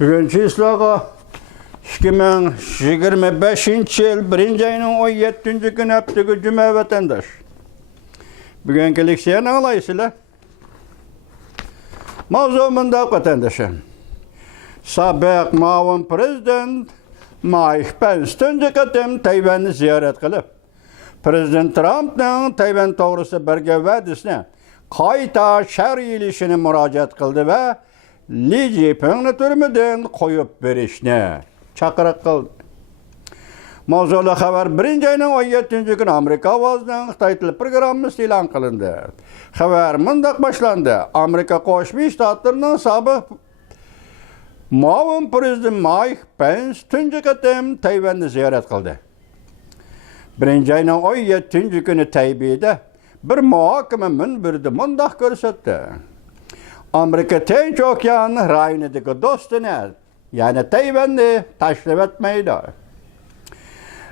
Bugün çislağa 2025 yıl 1. ayının 17. gün hepteki cüme vatandaş. Bugünkü leksiyen ağlayısıyla. Mavzumunda vatandaşım. Sabık Mavun Prezident Mike Pence tuncu qatim Tayvan'ı ziyaret qilib, Prezident Trump'ning Tayvan to'g'risida bergan va'dasini qayta shar'iylashini murojaat qildi va Li Jinpingni turmadan qo'yib berishni chaqiriq qildi. Mavzuli xabar 1. ayning 17. kuni Amerika ovozining Xitoy tili programmasi e'lon qilindi. Xabar mundaq boshlandi. Amerika Qo'shma Shtatlarining sobiq Mavun Prezident Mike Pence tunji qatim Tayvanni ziyorat qildi. 1. ayning 17. kuni Taybeyda bir muhokama minbarida mundaq ko'rsatdi. Amerika Tinch okeani rayonidagi do'stini, ya'ni Tayvanni tashlab etmaydi.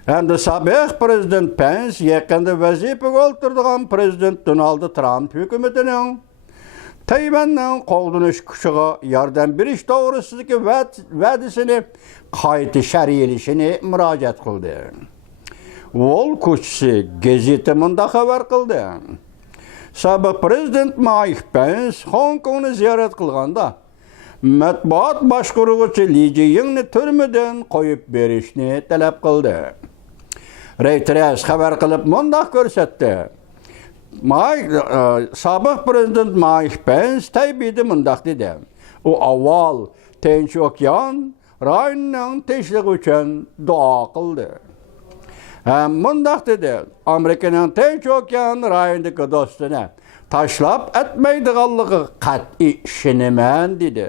Hamda sobiq Prezident Pence yaqinda vazifaga o'tirgan Prezident Donald Trump hukumatining Tayvanning qo'llanish kuchiga yordam berish to'g'risidagi va'dasini qayta shar'iylashini murojaat qildi. Wall ko'chisi gazeta munda xabar qildi. Sobiq Prezident Mike Pence Hong Kongni ziyorat qilganda matbuot boshqaruvchi Li Jinpingni turmadan qo'yib berishni talab qildi. Reuters xabar qilib mundaq ko'rsatdi. Sobiq Prezident Mike Pence Taybeyda mundaq dedi. U avval Tinch okean rayonining tinchligi uchun duo qildi. Mundaq dedi. Amerikaning Tinch okean rayonidagi do'stini tashlab etmaydiganligi qat'iy ishonaman dedi.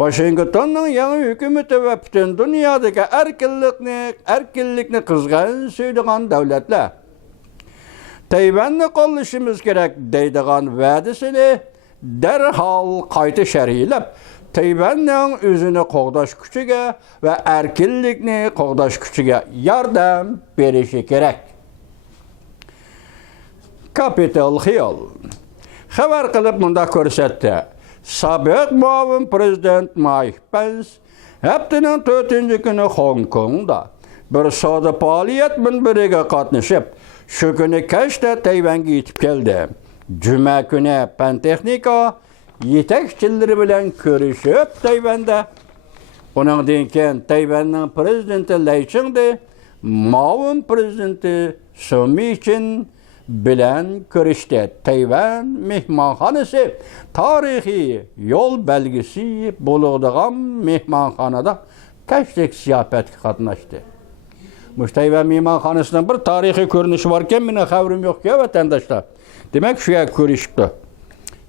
Washingtonning yangi hukumati va butun dunyodagi erkinlikni qizg'in suydigan davlatlar Tayvanni qo'llashimiz kerak deydigan va'dasini darhol qayta shar'iylab, Tayvanning o'zini qo'g'dash kuchiga va erkinlikni qo'g'dash kuchiga yordam berishi kerak. Capital Hill xabar qilib munda ko'rsatdi. Sobiq Mavun Prezident Mike Pence haftaning 4. kuni Hong Kongda bir savdo faoliyat minbariga qatnashib, shu kuni kechda Tayvanga yetib keldi. Juma kuni Pantexnika yetakchilari bilan ko'rishib Tayvanda. Uningdan keyin Tayvanning prezidenti Lai Ching-de Mavun prezidenti Su Mi-chin bilan ko'rishdi. Tayvan mehmonxonasi tarixiy yo'l belgisi bo'ladigan mehmonxonada kechlik ziyofatga qatnashdi. Mush Tayvan mehmonxonasining bir tarixiy ko'rinishi bor-ekan, meni xabarim yo'q-ku vatandoshlar. Demak, shu yerda ko'rishibdi.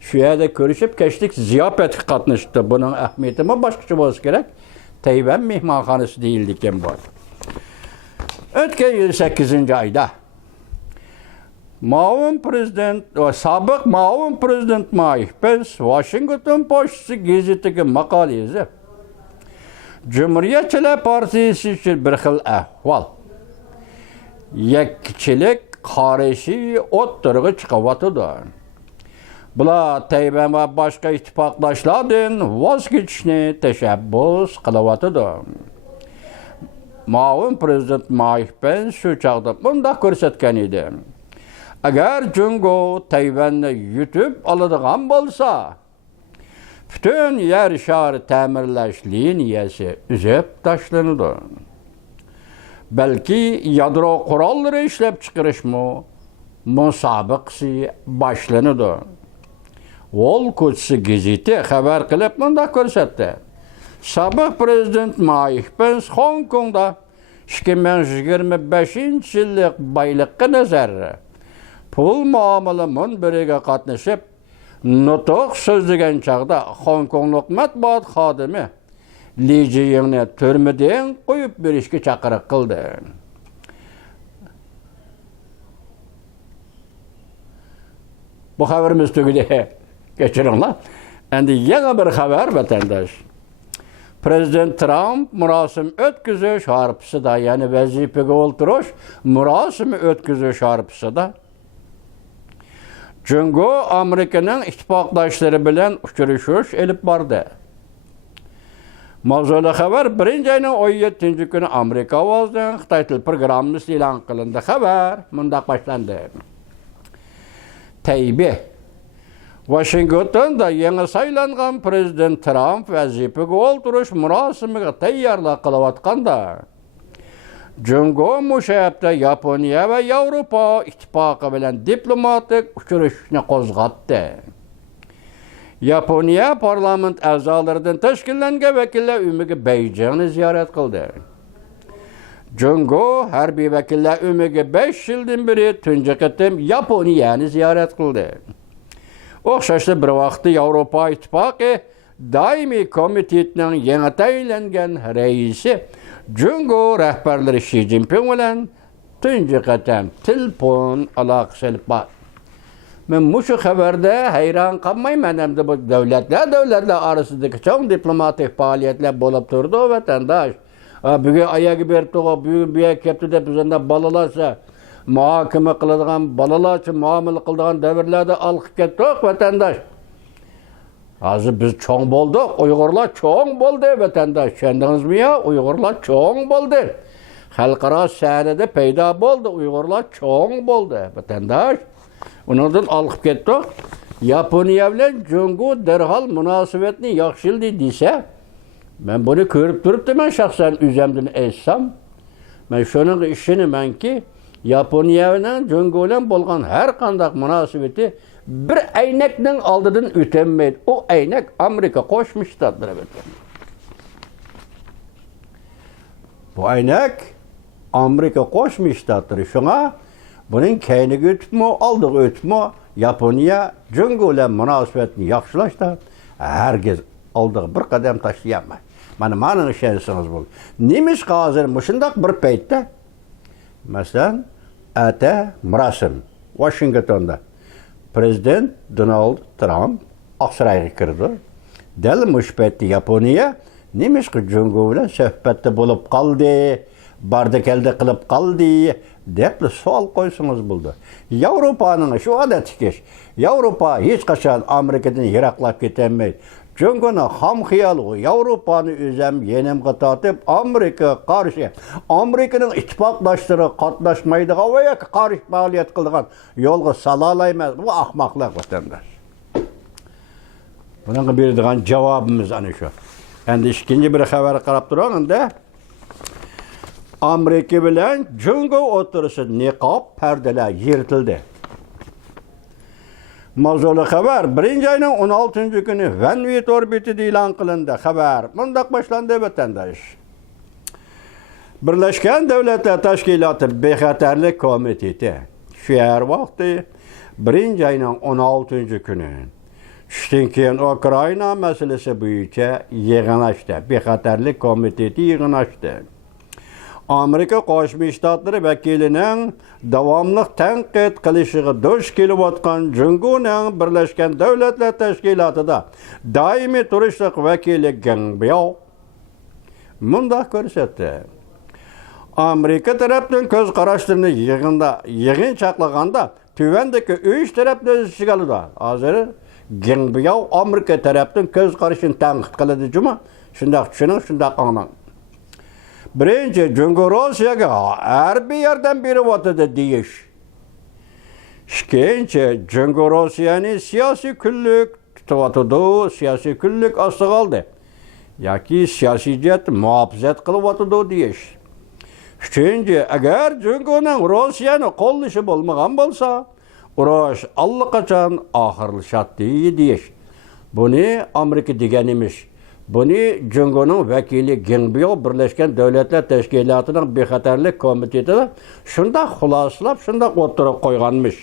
Shu yerda ko'rishib kechlik ziyofatga qatnashdi. Buning ahamiyati boshqacha bo'lsa kerak. Tayvan mehmonxonasi deyildi ekan bu. O'tgan yil 8-oyda Mavun Prezident va sobiq Mavun Prezident Mike Pence Washington pochtasi gazetiga maqola yozib, Cumhuriyetçiler Partisi uchun bir xil ahvol, yakkichilik qarashi o'ttirg'i chiqyapti. Bular Tayvan va boshqa ittifoqdoshlardan voz kechishni tashabbus qilyapti. Mavun Prezident Mike Pence shu chog'da bunday ko'rsatgan edi. Agar Jungo Tayvanni yutib oladigan bo'lsa, butun yer shari ta'mirlash liniyasi uzib tashlanadi. Balki yadro qurollari ishlab chiqarishmi musobaqasi boshlanadi. Wall ko'chisi gazeti xabar qilib munda ko'rsatdi. Sobiq Prezident Mike Pence Hong Kongda 2025 yillik boylikqa nazar pul muomala minbariga qatnashib, nutq so'zlagan chog'da Hong Konglik matbuot xodimi Li Jinpingni turmadan qo'yib berishga chaqiriq qildi. Bu xabarimiz tugadi. Kechiringlar. Endi yana bir xabar vatandosh. Prezident Trump murosim o'tkazish harpisida, ya'ni vazifaga o'tirish murosimi o'tkazish harpisida Jungo Amerikaning ittifoqdoshlari bilan uchrashuv elib bordi. Mavzuli xabar 1-ayning 17-kuni Amerika ovozidan Xitoy til programmasi e'lon qilindi. Xabar mundaq boshlandi. Tayyip Washingtonda yangi saylangan prezident Trump vazifaga o'tirish murosimiga tayyorlik qilayotganda Jungo mushayapda Yaponiya va Yevropa ittifoqi bilan diplomatik uchrashishni qo'zg'atdi. Yaponiya parlament a'zolaridan tashkillangan vakillar uyiga Beijingni ziyorat qildi. Jungo harbiy vakillar uyiga 5 yildan beri tunji qatim Yaponiyani ziyorat qildi. O'xshashda bir vaqtda Yevropa ittifoqi doimiy komitetining yangi tayinlangan raisi Jungo rahbarlari Xi Jinping bilan tunji qatim telefon aloqasi olib bor. Men mushu xabarda hayron qolmayman, hamda bu davlatlar orasidagi cho'ng diplomatik faoliyatlar bo'lib turdi, vatandosh. Bugun oyog'i berib turib, bugun kelibdi deb bizda bolalarsa muhokama qiladigan, bolalar uchun muomala qiladigan davrlarda olqib ketdik, vatandosh. Hozir biz cho'ng bo'ldik, Uyg'urlar cho'ng bo'ldi, vatandosh. Tushundingizmi yo? Uyg'urlar cho'ng bo'ldi. Xalqaro sahnada paydo bo'ldi, Uyg'urlar cho'ng bo'ldi, vatandosh. Ondan olqib ketdik. Yaponiya bilan Jungo darhol munosabatni yaxshildi desa, men buni ko'rib turibdi, men shaxsan o'zimdan aytsam, men shuning ishonamanki, Yaponiya bilan Jungo bilan bo'lgan har qanday munosabati bir aynakning oldidan o'tolmaydi. O aynak Amerika Qo'shma Shtatlari. Bu aynak Amerika Qo'shma Shtatlari. Shunga buning keyniga o'tibmi, oldiga o'tibmi, Yaponiya Jungo bilan munosabatni yaxshilashda hargiz oldiga bir qadam tashlayolmaydi. Mana meni ishonsangiz bo'ldi. Nima hozir shundoq bir paytda masalan ata marosim Washingtonda prezident Donald Trump Oqsaroyga kirdi. Dal mush paytda Yaponiya nima Jungo bilan suhbatda bo'lib qoldi, barda keldi qilib qoldi deb savol qo'ysangiz bo'ldi. Yevropaning shu odatiga Yevropa hech qachon Amerikadan yiroqlab ketolmaydi. Jungoning ham xiyoli Yevropani o'zim yenimga tortib Amerika qarshi, Amerikaning ittifoqdoshlari qatnashmaydigan va yoki qarshi faoliyat qiladigan yo'lga sala olmaymiz. Bu ahmoqlik vatandosh. Bunga beradigan javobimiz ana shu. Endi ikkinchi bir xabar qarab turganda Amerika bilan Jungo o'tirishi niqob pardalar yirtildi. Mavzuli xabar 1-ayning 16-kuni Vanvit orbitida e'lon qilindi. Xabar mundaq boshlandi vatandosh. Birlashgan Davlatlar Tashkiloti Bexatarlik komiteti shu vaqtda 1-ayning 16-kuni tushdan keyin Ukraina masalasi bo'yicha yig'in ochdi. Bexatarlik komiteti yig'in ochdi. Amerika Qo'shma Shtatlari vakilining davomli tanqid qilishiga duch kelayotgan Jungoning Birlashgan Davlatlar Tashkilotida doimiy turishliq vakili Gang Biao mundaq ko'rsatdi. Amerika tarafdan ko'z qarashlarini yig'in chaqlaganda tuvandagi 3 tarafni o'ziga oldi. Hozir Gang Biao Amerika tarafdan ko'z qarashini tanqid qiladi juma. Shundaq tushuning, shundaq anglang. Birinchi Jungo Rossiyaga harbiy yordam beryapti deyish. Ikkinchi Jungo Rossiyaning siyosiy kunlik tutyapti, siyosiy kunlik ostiga oldi. Yoki siyosiy jihat muhofazat qilyapti deyish. Uchinchi, agar Jungoning Rossiyani qo'llashi bo'lmagan bo'lsa, urush allaqachon oxirlashadi deyish. Buni Amerika deganimiz. Buni Jungoning vakili Gang Biao Birlashgan Davlatlar Tashkilotining bexatarlik komitetida shunda xulosalab, shunda o'tirib qo'yganmish.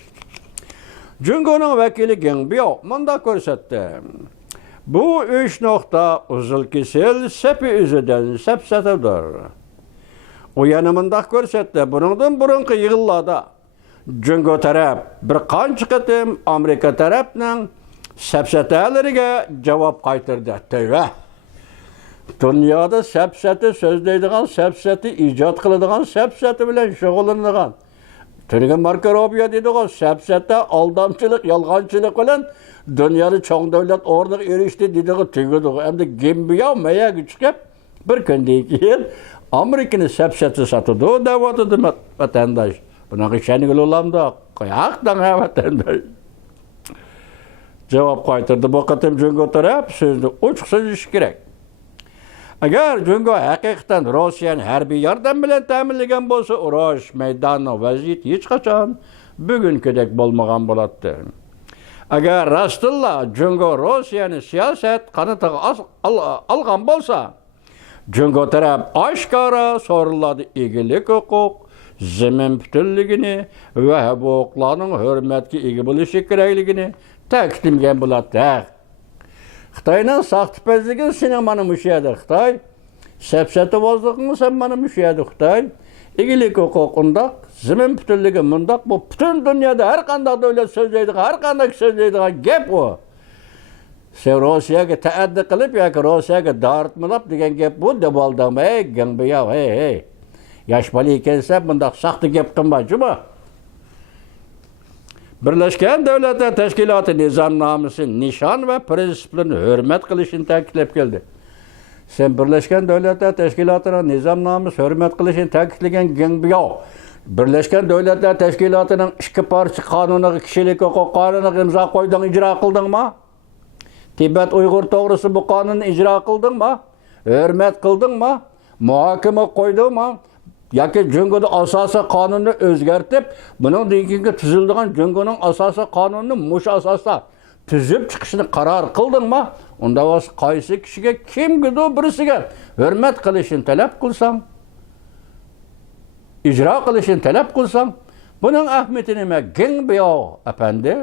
Jungoning vakili Gang Biao munda ko'rsatdi. Bu 3 nuqta uzil kesil sepi izidan sapsatadir. U yana munda ko'rsatdi. Buningdan burungi yig'inlarda Jungo taraf bir qancha qatim Amerika tarafining sapsatalariga javob qaytardi. Tayva. Dunyoda sapsati so'zlaydigan, sapsati ijod qiladigan, sapsati bilan shug'ullanadigan. Turga Marko Rubio deydigan sapsatda aldamchilik, yolg'onchilik bilan dunyoda cho'ng davlat o'rniga erishdi deydigan tugadi. Endi Gang Biao mayaga chiqib Bir günden keyin Amerika'nın sepseti satıdı, devatıdı vatandaş. Buna kişenigil olamda, kayaktan vatandaş. Cevap qaytırdı, bu qatim Cungo taraf sözünü uçqsız iş gerek. Agar Cungo haqiqatan Rossiyanın harbiy yordam bilan ta'minlagan bo'lsa, urush maydoni vaziyati hech qachon bugünkidek bo'lmagan bo'ladi. Agar rostilla Cungo Rossiyani siyosat qanatiga olgan bo'lsa, Cungo taraf oshkora so'riladi egilik huquq, zamin butunligini va huquqlarning hurmatga ega bo'lishi kerakligini ta'kidlagan bo'ladi. Xitoyning saxtipazligi sening mana mushaydi Xitoy. Sepsetivozliging sen mana mushaydi Xitoy. Egilik huquq undaq, zamin butunligi mundaq, bu butun dunyoda har qanday davlat so'zlaydigan, har qanday so'zlaydigan gap u. Sen Rossiyaga ta'addi qilib yoki Rossiyaga dartmilab degan gap bu deb oldim. Ey, gangbiya, hey. Yosh bola ekansan, bundaq saxta gap qilma, juma. Birleşken Devletler Teşkilatı nizamnaması, nişan ve prensiplerini hürmet kılışını ta'kidlab keldi. Sen Birleşken Devletler Teşkilatı'nın nizamnaması hürmet kılışını ta'kidlagan gangbiyo. Birleşken Devletler Teşkilatı'nın ikki parça kanunu, kişilik huquq kanunu imza qo'yding, icra qilding mı? Tibet Uyg'ur to'g'risi bu qonunni icra qilding mı? Hürmet qilding mı? Muhokama qo'yding mı? Yoki Cungo'da asosiy qonunni o'zgartib, buning keyingi tuziladigan Cungo'ning asosiy qonunni mush asosda tuzib chiqishni qaror qildingmi? Unda bo'lsa qaysi kishiga kimgidir birisiga hurmat qilishini talab qilsang, ijro qilishini talab qilsang, buning ahamiyati nima? Gangbiyo apandi.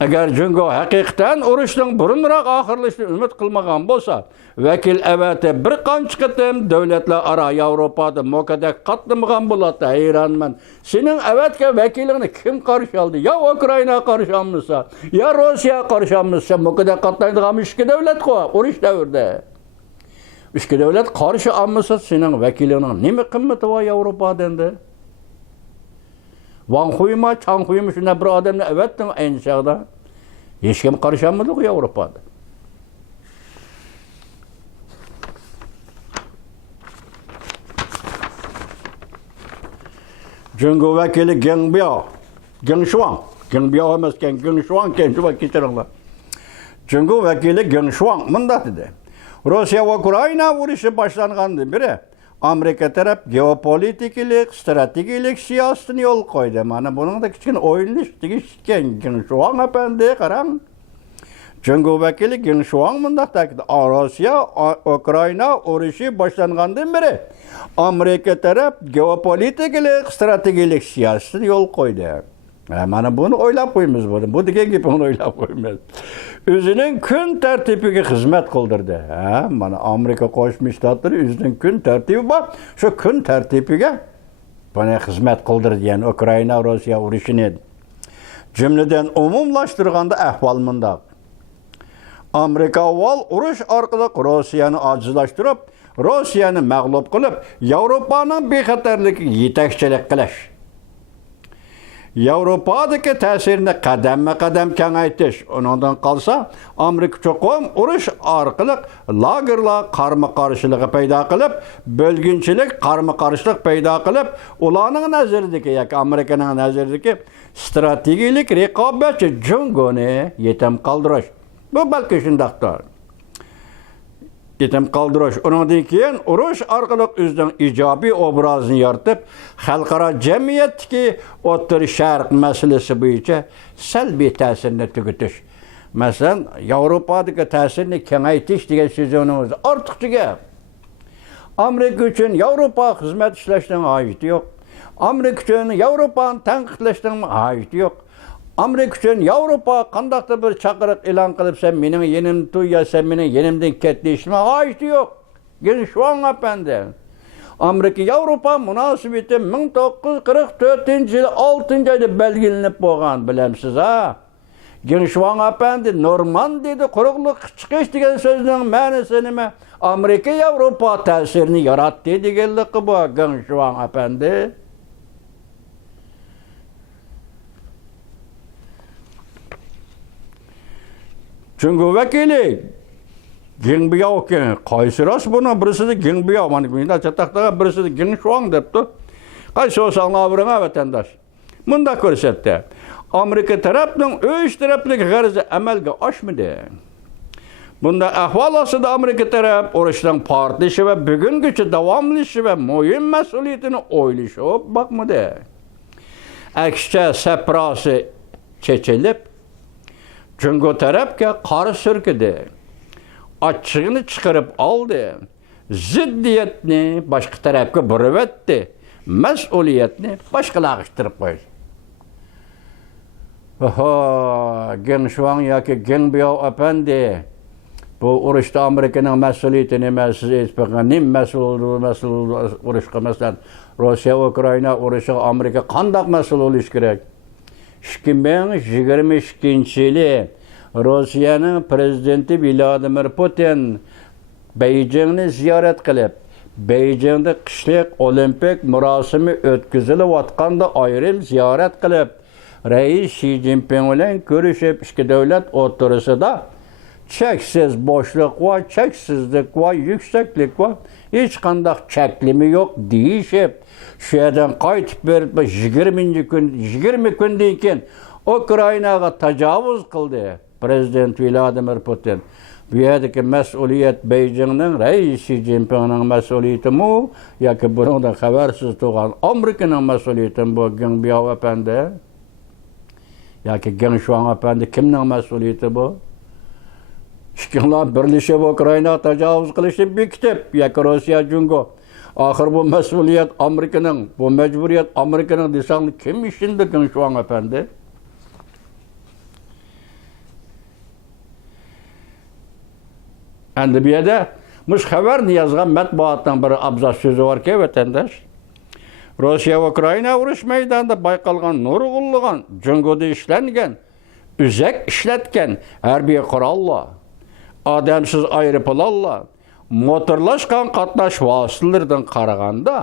Agar Cungo haqiqatan urushning burunroq oxirlashini umid qilmagan bo'lsa, vakil avati bir qancha qatim davlatlar aro Yevropada mokadak qatnamagan bo'ladi. Hayronman. Sening avatga vakilingni kim qarshi oldi? Ya Ukraina qarshi olmasa, ya Rossiya qarshi olmasa, mokadak qatnaydigan ikki davlat qo'y, urush davrida. Ikki davlat qarshi olmasa, sening vakilingning nima qimmati bor Yevropada endi? Van Huyma, Çan Huyma şuna bir adamla evettin aynı çağda. Hiç kim karışamadı ki Avrupa'da. Cungo vekili Gengbiao, Gengshuang, Gengbiao emezken Gengshuang kendi vakitlerinde. Cungo vekili Gengshuang mında dedi. Rusya ve Ukrayna vuruşu başlanğandı biri. Amerika taraf geopolitiklik, stratejilik siyasetini yol koydu. Mana bunun da kichkina o'yinlashtiga ishgan Shuang apandi qarang. Cungo vakili Shuang mundaq ta'kid. Rossiya Ukrayna urushi boshlangandan beri Amerika taraf geopolitiklik, stratejilik siyasetini yol koydu. Mana bunu o'ylab qo'ymiz bunu. Bu degan gapni o'ylab qo'ymiz. O'zining kun tartibiga xizmat qildirdi. Mana Amerika Qo'shma Shtatlari o'zining kun tartibi bor. Shu kun tartibiga bana xizmat qildirdi, ya'ni Ukraina Rossiya urushini. Jumladan umumlashtirganda ahvol mundaq. Amerika avval urush orqali Rossiyani ojizlashtirib, Rossiyani mag'lub qilib, Yevropaning bexatarligiga yetakchilik qilish. Yevropadagi ta'sirini qadam kengaytirish. Undan qolsa, Amerika cho'qim urush orqali lagerlar qarama-qarshiligi paydo qilib, bo'lginchilik, qarama-qarshilik paydo qilib, ularning nazaridagi yoki Amerikaning nazaridagi strategik raqobatchi Cungoni yetim qoldirish. Bu balki shundaqdir. Yetim qoldirish. Undan keyin urush orqali o'zining ijobiy obrazini yaratib, xalqaro jamiyatdagi O'rta Sharq masalasi bo'yicha salbiy ta'sirini tugutish. Masalan, Yevropadagi ta'sirini kengaytirish degan so'zning o'zi ortiqcha gap. Amerika uchun Yevropa xizmat ishlashning hojati yo'q. Amerika uchun Yevropani tanqidlashning hojati yo'q. Amerika uchun Yevropa qandaqdir bir chaqiriq e'lon qilib, sen mening yenim to'ya, sen mening yenimdan ket deyishma hojati yo'q. Shuang apandi. Amerika Yevropa munosabati 1944-yil 6-oyda belgilanib bo'lgan, bilamsiz ha? Shuang apandi Normandiyada quruqlik chiqish degan so'zning ma'nosi nima? Amerika Yevropa ta'sirini yaratdi deganligi bu. Shuang apandi. Cungo vakili Gengbiyao ekan. Qaysi rost buni? Birisi de Gengbiyao, mana menda chataqdaga birisi de Gengshuang debdi. Qaysi olsanglar biringa vatandaş. Bunda ko'rsatdi. Amerika tarafning o'z tarafligi g'arzi amalga oshmadi. Bunda ahvol ostida Amerika taraf urushning portlashi va bugungacha davomlashishi va muhim mas'uliyatini o'ylashib boqmadi. Aksicha saprosi chechilib, Jungo tarafga qora surkidi. Açığını chiqarib oldi. Ziddiyatni boshqa tarafga burib o'tdi. Mas'uliyatni boshqalarga ishtirib qo'ydi. Oho, Gengshuang yoki Gengbiyao apandi. Bu urushda Amerikaning mas'uliyatini emas, siz aytgan mas'ul urushga masalan Rossiya va Ukraina urushi Amerika qanday mas'ul bo'lish kerak? 2022-yili Rossiyaning prezidenti Vladimir Putin Beijingni ziyorat qilib, Beijingda qishliq olimpik murosimi o'tkazilayotganda ayrim ziyorat qilib, Rais Xi Jinping bilan ko'rishib, ikki davlat o'rtasida cheksiz boshliq va cheksizlik va yuksaklik va hech qanday cheklimi yo'q deyishib, shu yerdan qaytib berib 20 kundan keyin Ukrainaga tajovuz qildi Prezident Vladimir Putin. Bu yerdagi mas'uliyat Beijingning Rais Xi Jinpingning mas'uliyatimi yoki bundan xabarsiz turgan Amerikaning mas'uliyatimi bu Gengbiyao apandi? Yoki Gengshuang apandi kimning mas'uliyati bu? Ikkilar birlashib Ukrainaga tajovuz qilishni bekitib, yoki Rossiya Jungo. Axir bu mas'uliyat Amerikaning, bu majburiyat Amerikaning desang kim ishindi Gengshuang apandi? Endi bu yerda mush xabarni yozgan matbuotning bir abzas so'zi bor-ki, vatandosh. Rossiya va Ukraina urush maydonida bayqalgan nurg'unlagan Jungoda ishlangan, uzak ishlatgan harbiy qurollar, odamsiz aeroplanlar, motorlashgan qatnash vositalaridan qaraganda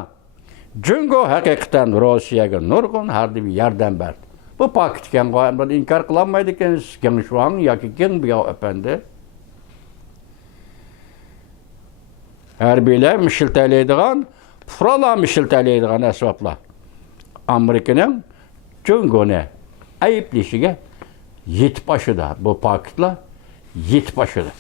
Jungo haqiqatan Rossiyaga nurg'un harbiy yordam berdi. Bu paketgan qo'yib inkor qilolmaydi ekan Gengshuang yoki Gengbiyao apandi. Harbiylar mishiltalaydigan, furalar mishiltalaydigan asboblar. Amerikaning Jungoni ayblashiga yetib oshdi. Bu paketlar yetib oshdi.